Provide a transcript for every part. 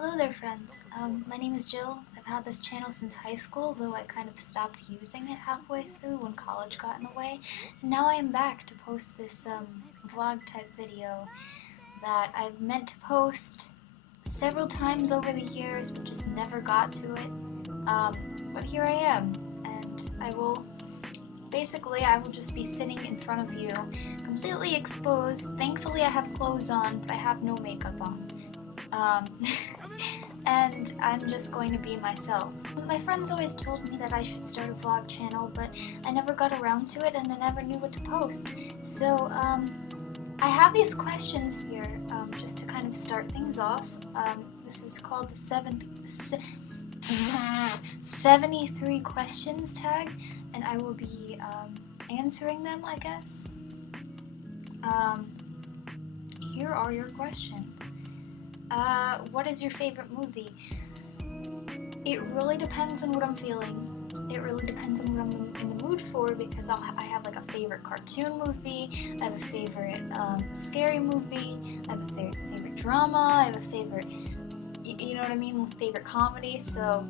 Hello there, friends. My name is Jill. I've had this channel since high school, though I kind of stopped using it halfway through when college got in the way. And now I am back to post this vlog type video that I've meant to post several times over the years, but just never got to it. But here I am, and I will just be sitting in front of you, completely exposed. Thankfully, I have clothes on, but I have no makeup on. And I'm just going to be myself. My friends always told me that I should start a vlog channel, but I never got around to it and I never knew what to post. So, I have these questions here, just to kind of start things off. This is called the 73 questions tag, and I will be, answering them, I guess. Here are your questions. What is your favorite movie? It really depends on what I'm feeling. It really depends on what I'm in the mood for, because I have like a favorite cartoon movie, I have a favorite scary movie, I have a favorite drama, I have a favorite, you know what I mean, favorite comedy, so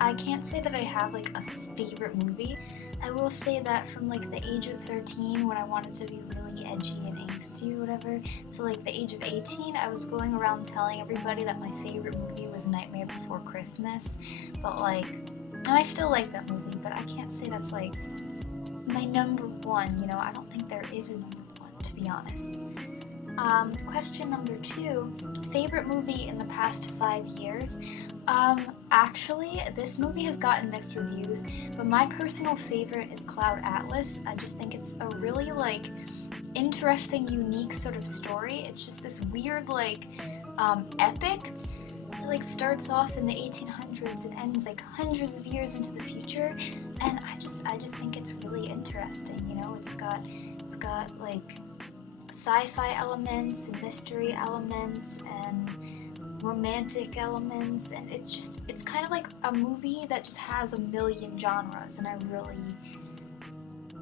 I can't say that I have like a favorite movie. I will say that from like the age of 13, when I wanted to be really edgy and angsty or whatever, to like the age of 18, I was going around telling everybody that my favorite movie was Nightmare Before Christmas, but like, and I still like that movie, but I can't say that's like my number one, you know, I don't think there is a number one, to be honest. Question number 2, favorite movie in the past 5 years. Actually, this movie has gotten mixed reviews, but my personal favorite is Cloud Atlas. I just think it's a really, like, interesting, unique sort of story. It's just this weird, like, epic. It, like, starts off in the 1800s and ends, like, hundreds of years into the future, and I just think it's really interesting, you know? It's got, like, sci-fi elements and mystery elements and romantic elements, and it's kind of like a movie that just has a million genres, and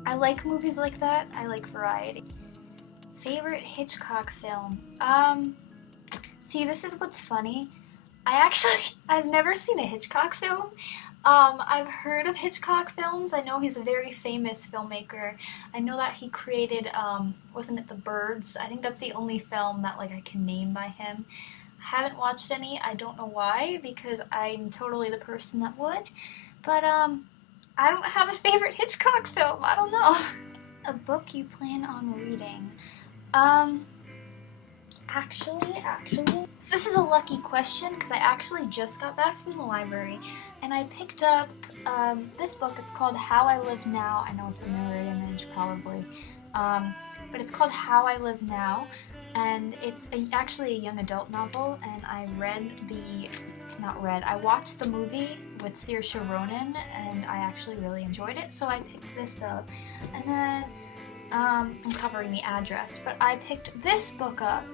I like movies like that. I like variety. Favorite Hitchcock film? See, this is what's funny. I've never seen a Hitchcock film. I've heard of Hitchcock films. I know he's a very famous filmmaker. I know that he created, wasn't it The Birds? I think that's the only film that, like, I can name by him. I haven't watched any. I don't know why, because I'm totally the person that would. But, I don't have a favorite Hitchcock film. I don't know. A book you plan on reading? Actually, this is a lucky question, because I actually just got back from the library, and I picked up this book. It's called How I Live Now. I know it's a mirror image, probably, but it's called How I Live Now, and it's actually a young adult novel, and I watched the movie with Saoirse Ronan, and I actually really enjoyed it, so I picked this up, and then I'm covering the address, but I picked this book up.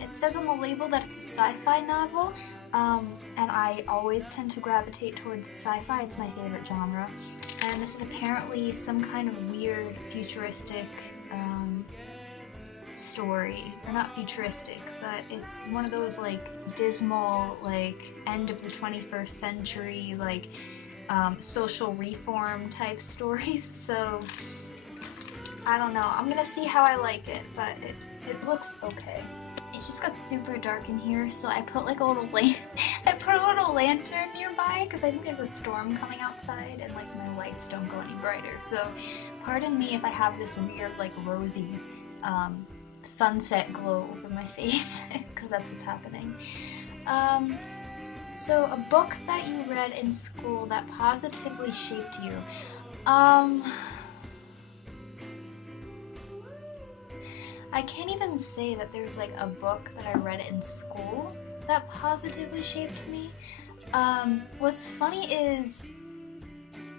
It says on the label that it's a sci-fi novel, and I always tend to gravitate towards sci-fi. It's my favorite genre. And this is apparently some kind of weird futuristic story. Or not futuristic, but it's one of those like dismal, like end of the 21st century, like social reform type stories. So I don't know. I'm gonna see how I like it, but it looks okay. It just got super dark in here, so I put like a little lantern nearby, because I think there's a storm coming outside and like my lights don't go any brighter. So pardon me if I have this weird like rosy sunset glow over my face, because that's what's happening. So a book that you read in school that positively shaped you. I can't even say that there's like a book that I read in school that positively shaped me. What's funny is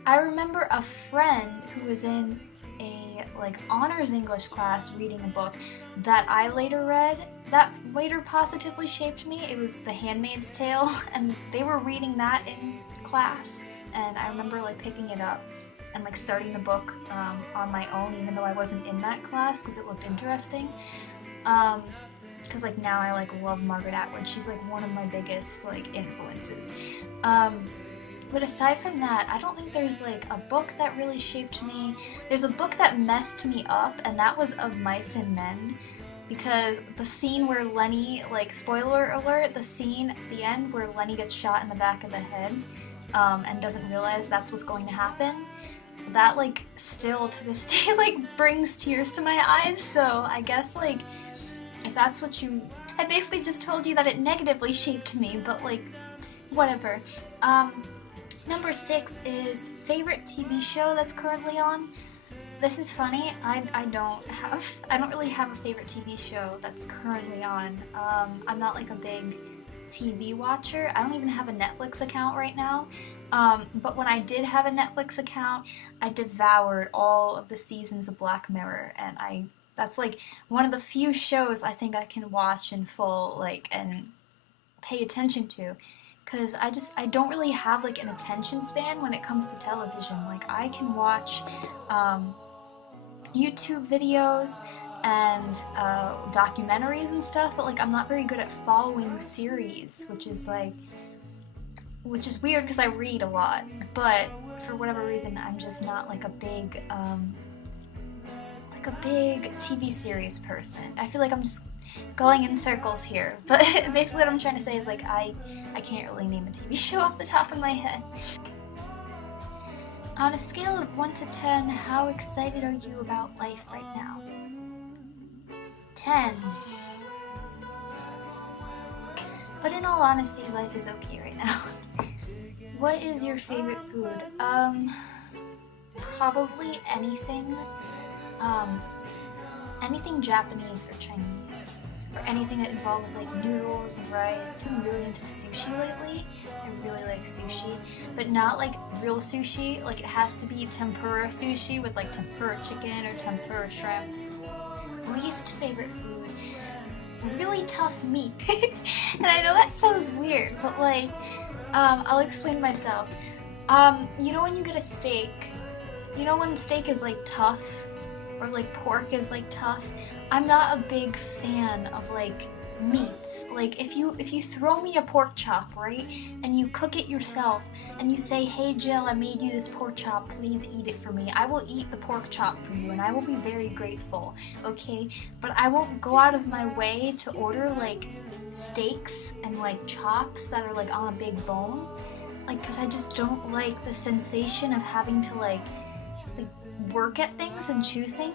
I remember a friend who was in a like honors English class reading a book that I later read that later positively shaped me. It was The Handmaid's Tale, and they were reading that in class, and I remember like picking it up and like starting the book on my own, even though I wasn't in that class, because it looked interesting. because like now I like love Margaret Atwood. She's like one of my biggest like influences. But aside from that, I don't think there's like a book that really shaped me. There's a book that messed me up, and that was Of Mice and Men, because the scene where Lenny, like, spoiler alert, the scene at the end where Lenny gets shot in the back of the head and doesn't realize that's what's going to happen, that like still to this day like brings tears to my eyes. So I guess like if that's what you, I basically just told you that it negatively shaped me, but like whatever. Number 6 is favorite TV show that's currently on. This is funny. I don't really have a favorite TV show that's currently on. I'm not like a big TV watcher. I don't even have a Netflix account right now. But when I did have a Netflix account, I devoured all of the seasons of Black Mirror, and that's like one of the few shows I think I can watch in full, like, and pay attention to. Because I don't really have like an attention span when it comes to television. Like, I can watch YouTube videos and documentaries and stuff, but like I'm not very good at following series, which is weird because I read a lot, but for whatever reason I'm just not like a big TV series person. I feel like I'm just going in circles here, but basically what I'm trying to say is like I can't really name a TV show off the top of my head. On a scale of 1 to 10, how excited are you about life right now? 10. But in all honesty, life is okay right now. What is your favorite food? Probably anything. Anything Japanese or Chinese, or anything that involves like noodles and rice. I'm really into sushi lately. I really like sushi, but not like real sushi. Like, it has to be tempura sushi with like tempura chicken or tempura shrimp. Least favorite food, really tough meat. And I know that sounds weird, but like, I'll explain myself. You know when you get a steak, you know when steak is like tough, or like pork is like tough? I'm not a big fan of like meats. Like, if you throw me a pork chop, right, and you cook it yourself, and you say, hey Jill, I made you this pork chop, please eat it for me, I will eat the pork chop for you, and I will be very grateful, okay? But I won't go out of my way to order like steaks and like chops that are like on a big bone, like, because I just don't like the sensation of having to like work at things and chew things.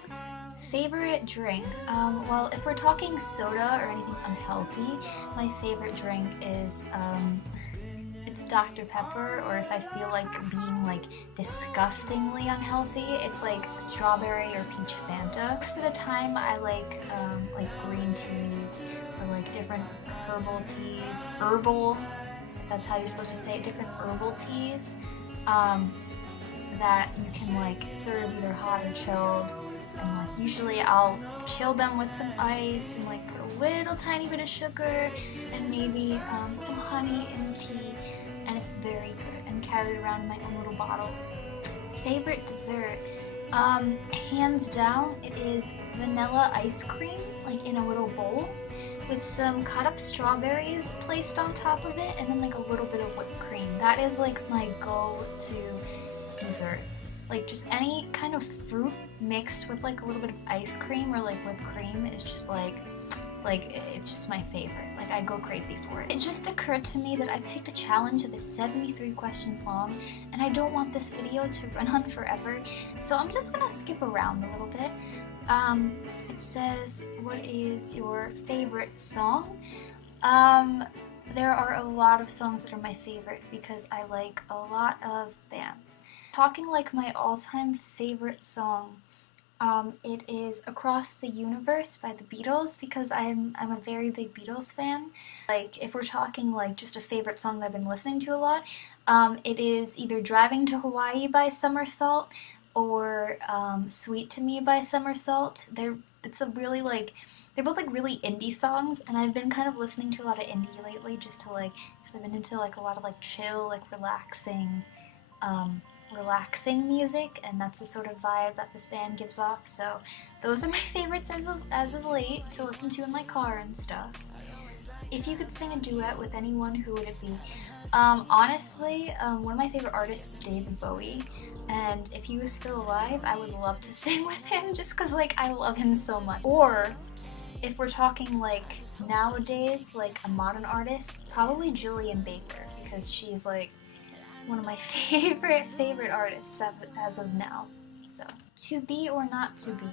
Favorite drink? Well, if we're talking soda or anything unhealthy, my favorite drink is, it's Dr. Pepper, or if I feel like being like disgustingly unhealthy, it's like strawberry or peach Fanta. Most of the time I like green teas, or like different herbal teas, that's how you're supposed to say it, different herbal teas, that you can like serve either hot or chilled, and like usually I'll chill them with some ice and like put a little tiny bit of sugar and maybe some honey in the tea, and it's very good, and carry it around in my own little bottle. Favorite dessert? Hands down, it is vanilla ice cream, like in a little bowl, with some cut up strawberries placed on top of it, and then like a little bit of whipped cream. That is like my go-to dessert. Like, just any kind of fruit mixed with like a little bit of ice cream or like whipped cream is just like it's just my favorite. Like, I go crazy for it. It just occurred to me that I picked a challenge that is 73 questions long, and I don't want this video to run on forever, so I'm just gonna skip around a little bit. It says, what is your favorite song? There are a lot of songs that are my favorite because I like a lot of bands. Talking like my all-time favorite song, it is Across the Universe by the Beatles, because I'm a very big Beatles fan. Like, if we're talking like just a favorite song that I've been listening to a lot, it is either Driving to Hawaii by Summersault or Sweet to Me by Summersault. They're both like really indie songs, and I've been kind of listening to a lot of indie lately, just to like, because I've been into like a lot of like chill, like relaxing, relaxing music, and that's the sort of vibe that this band gives off. So those are my favorites as of late to listen to in my car and stuff. If you could sing a duet with anyone, who would it be? Honestly, one of my favorite artists is David Bowie, and if he was still alive, I would love to sing with him just because, like, I love him so much. Or if we're talking, like, nowadays, like a modern artist, probably Julian Baker, because she's, like, one of my favorite artists as of now. So, to be or not to be?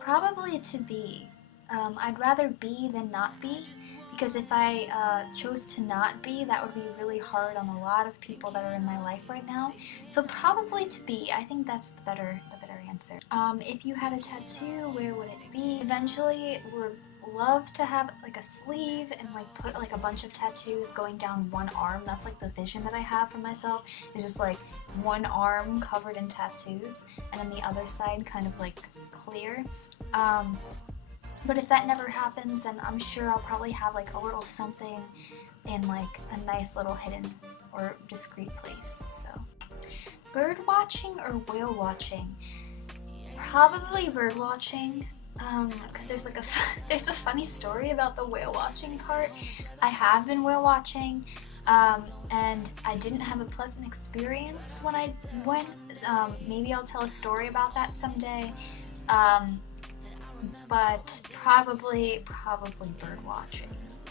Probably to be. I'd rather be than not be, because if I chose to not be, that would be really hard on a lot of people that are in my life right now. So probably to be. I think that's the better answer. If you had a tattoo, where would it be? Eventually, would love to have like a sleeve and like put like a bunch of tattoos going down one arm. That's like the vision that I have for myself. It's just like one arm covered in tattoos, and then the other side kind of like clear. But if that never happens, then I'm sure I'll probably have like a little something in like a nice little hidden or discreet place. So, bird watching or whale watching? Probably bird watching, because there's like there's a funny story about the whale watching part. I have been whale watching, and I didn't have a pleasant experience when I went. Maybe I'll tell a story about that someday. But probably bird watching,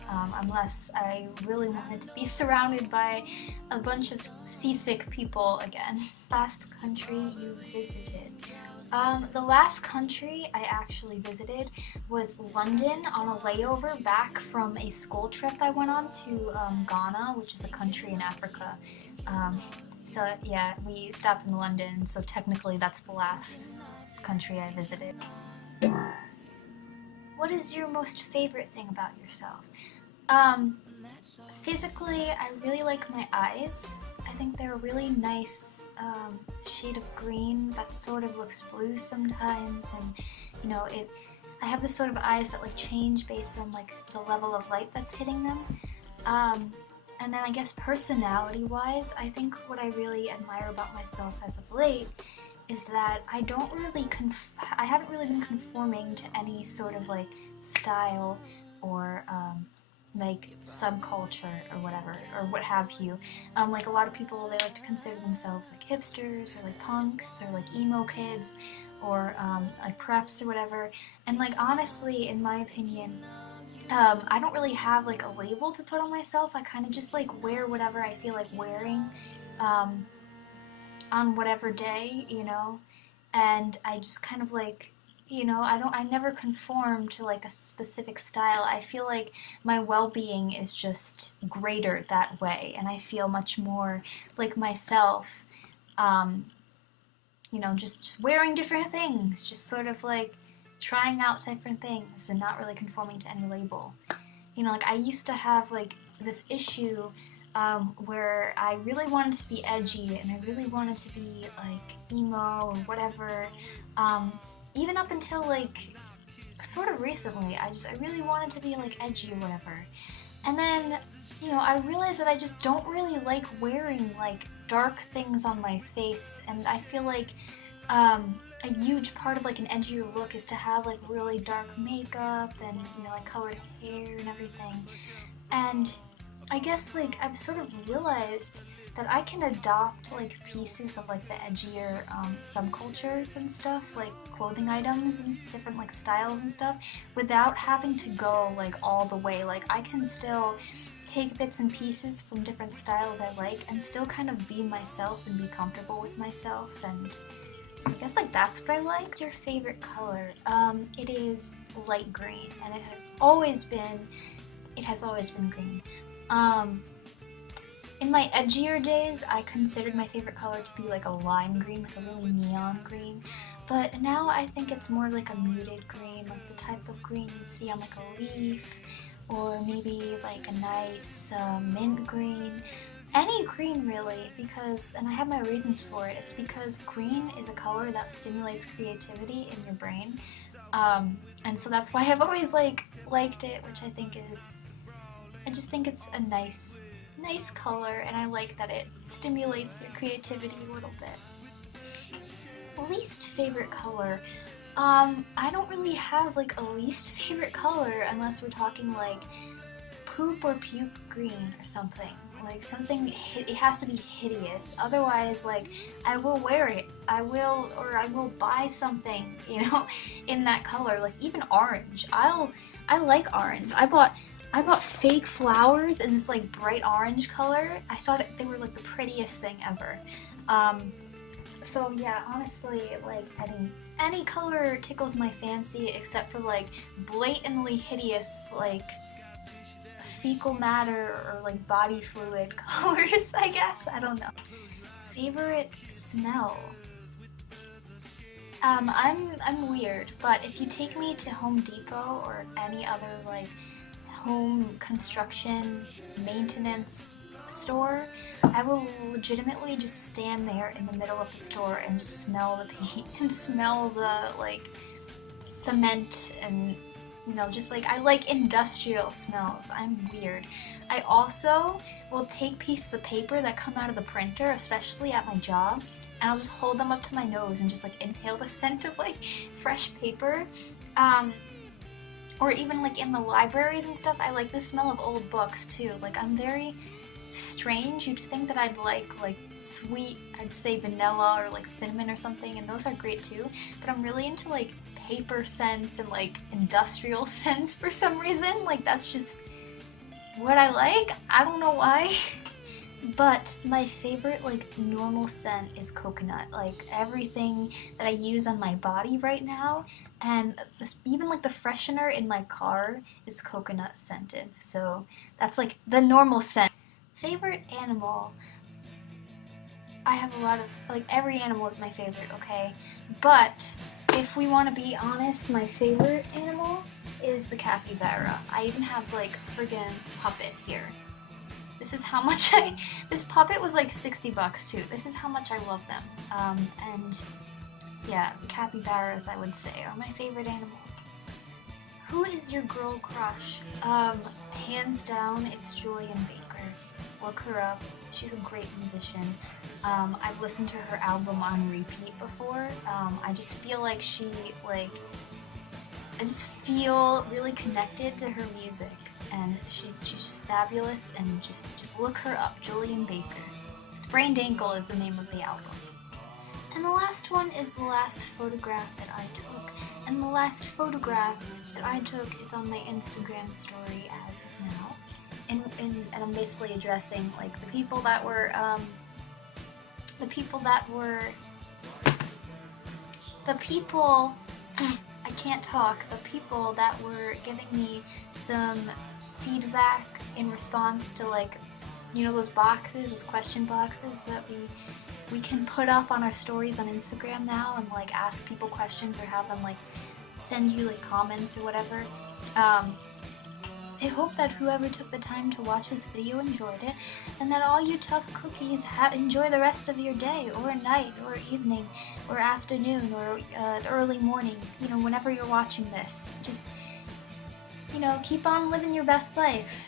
unless I really wanted to be surrounded by a bunch of seasick people again. Last country you visited? The last country I actually visited was London on a layover back from a school trip I went on to Ghana, which is a country in Africa. So yeah, we stopped in London, so technically that's the last country I visited. What is your most favorite thing about yourself? Physically, I really like my eyes. I think they're a really nice shade of green that sort of looks blue sometimes, and you know, I have this sort of eyes that like change based on like the level of light that's hitting them. And then I guess personality-wise, I think what I really admire about myself as of late is that I haven't really been conforming to any sort of like style or like subculture or whatever, or what have you. Like a lot of people, they like to consider themselves like hipsters or like punks or like emo kids or like preps or whatever. And like honestly, in my opinion, I don't really have like a label to put on myself. I kind of just like wear whatever I feel like wearing. On whatever day, you know, and I just kind of like, you know, I never conform to like a specific style. I feel like my well-being is just greater that way, and I feel much more like myself, you know, just wearing different things, just sort of like trying out different things and not really conforming to any label. You know, like I used to have like this issue where I really wanted to be edgy and I really wanted to be like emo or whatever, even up until like sort of recently. I really wanted to be like edgy or whatever, and then, you know, I realized that I just don't really like wearing like dark things on my face, and I feel like a huge part of like an edgier look is to have like really dark makeup and, you know, like colored hair and everything. And I guess like I've sort of realized that I can adopt like pieces of like the edgier subcultures and stuff, like clothing items and different like styles and stuff, without having to go like all the way. Like I can still take bits and pieces from different styles I like and still kind of be myself and be comfortable with myself, and I guess like that's what I like. What's your favorite color? It is light green, and it has always been green. In my edgier days, I considered my favorite color to be like a lime green, like a really neon green. But now I think it's more like a muted green, like the type of green you'd see on like a leaf, or maybe like a nice mint green. Any green really, because, and I have my reasons for it, it's because green is a color that stimulates creativity in your brain. And so that's why I've always liked it, which I just think it's a nice nice color, and I like that it stimulates your creativity a little bit. Least favorite color. I don't really have like a least favorite color unless we're talking like poop or puke green or something. Like something, it has to be hideous. Otherwise, like, I will wear it. I will buy something, you know, in that color. Like even orange. I like orange. I bought fake flowers in this like bright orange color. I thought they were like the prettiest thing ever. So yeah, honestly, like any color tickles my fancy except for like blatantly hideous like fecal matter or like body fluid colors, I guess. I don't know. Favorite smell? I'm weird, but if you take me to Home Depot or any other like home construction maintenance store, I will legitimately just stand there in the middle of the store and just smell the paint and smell the like cement and, you know, just like, I like industrial smells. I'm weird. I also will take pieces of paper that come out of the printer, especially at my job, and I'll just hold them up to my nose and just like inhale the scent of like fresh paper. Or even like in the libraries and stuff, I like the smell of old books too. Like I'm very strange. You'd think that I'd like sweet, I'd say vanilla or like cinnamon or something, and those are great too, but I'm really into like paper scents and like industrial scents for some reason. Like that's just what I like. I don't know why. But my favorite like normal scent is coconut. Like everything that I use on my body right now, and even like the freshener in my car is coconut scented. So that's like the normal scent. Favorite animal? I have a lot of, like every animal is my favorite, okay? But if we want to be honest, my favorite animal is the capybara. I even have like friggin' puppet here. This is how much this puppet was like 60 bucks too. This is how much I love them. And yeah, capybaras, I would say, are my favorite animals. Who is your girl crush? Hands down, it's Julian Baker. Look her up. She's a great musician. I've listened to her album on repeat before. I just feel like I just feel really connected to her music. And she's just fabulous, and just look her up, Julian Baker. Sprained Ankle is the name of the album. And the last one is the last photograph that I took. And the last photograph that I took is on my Instagram story as of now. And I'm basically addressing like the people that were I can't talk, the people that were giving me some feedback in response to like, you know, those boxes, those question boxes that we can put up on our stories on Instagram now and like ask people questions or have them like send you like comments or whatever. I hope that whoever took the time to watch this video enjoyed it, and that all you tough cookies enjoy the rest of your day, or night, or evening, or afternoon, or early morning, you know, whenever you're watching this. Just, you know, keep on living your best life.